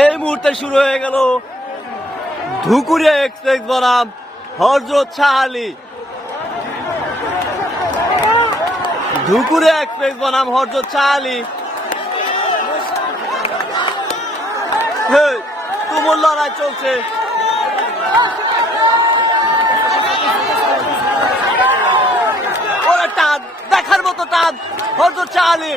এই মুহূর্তে শুরু হয়ে গেল ধুকুরিয়া এক্সপ্রেস বনাম হযরত শাহ আলী। ধুকুরিয়া এক্সপ্রেস বনাম হযরত শাহ আলী। তুমুল লড়াই চলছে। ওরা টান, দেখার মতো টান হযরত শাহ আলী।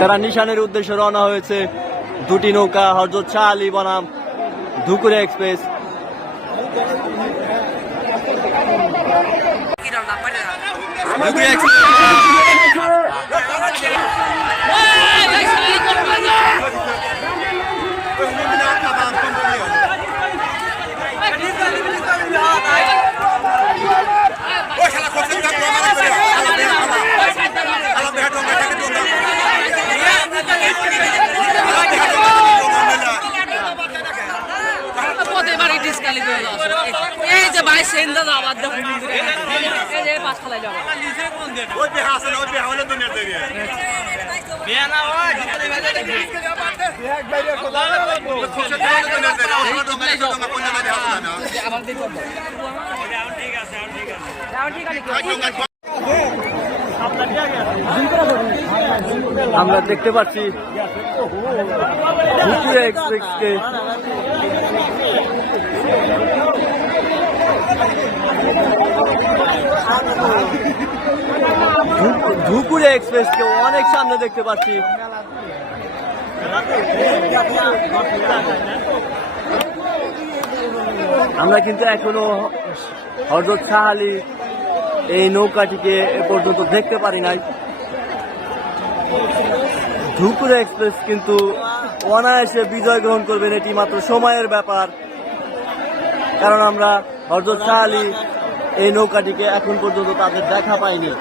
তারা নিশানের উদ্দেশ্যে রওনা হয়েছে। দুটি নৌকা হযরত শাহ আলী বনাম ধুকুরিয়া এক্সপ্রেস। আমরা দেখতে পাচ্ছি ধুকুরিয়া এক্সপ্রেসকে ধুকুরিয়া এক্সপ্রেসকে অনেক সামনে দেখতে পাচ্ছি। আমরা কিন্তু এখনো হযরত শাহ আলী এই নৌকাটিকে এ পর্যন্ত দেখতে পারি নাই। ধুকুরিয়া এক্সপ্রেস কিন্তু অনায়াসে বিজয় গ্রহণ করবেন, এটি মাত্র সময়ের ব্যাপার। কারণ আমরা হযরত শাহ আলী এই নৌকাটিকে এখন পর্যন্ত তাদের দেখা পাইনি।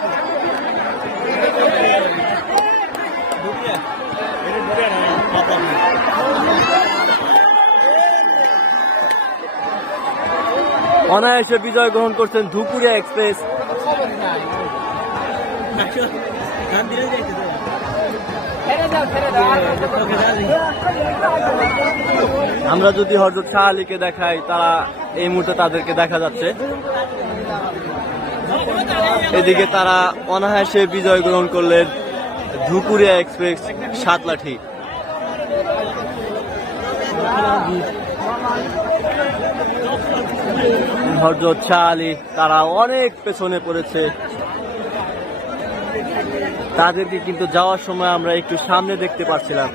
অনায়াসে বিজয় গ্রহণ করছেন ধুকুরিয়া এক্সপ্রেস। আমরা যদি হযরত শাহ আলীকে দেখাই, তারা এই মুহূর্তে তাদেরকে দেখা যাচ্ছে। এদিকে তারা অনায়াসে বিজয় গ্রহণ করলেন ধুকুরিয়া এক্সপ্রেস সাতলাঠি। হযরত শাহ আলী তারা অনেক পেছনে পড়েছে। তাদেরকে কিন্তু যাওয়ার সময় আমরা একটু সামনে দেখতে পাচ্ছিলাম।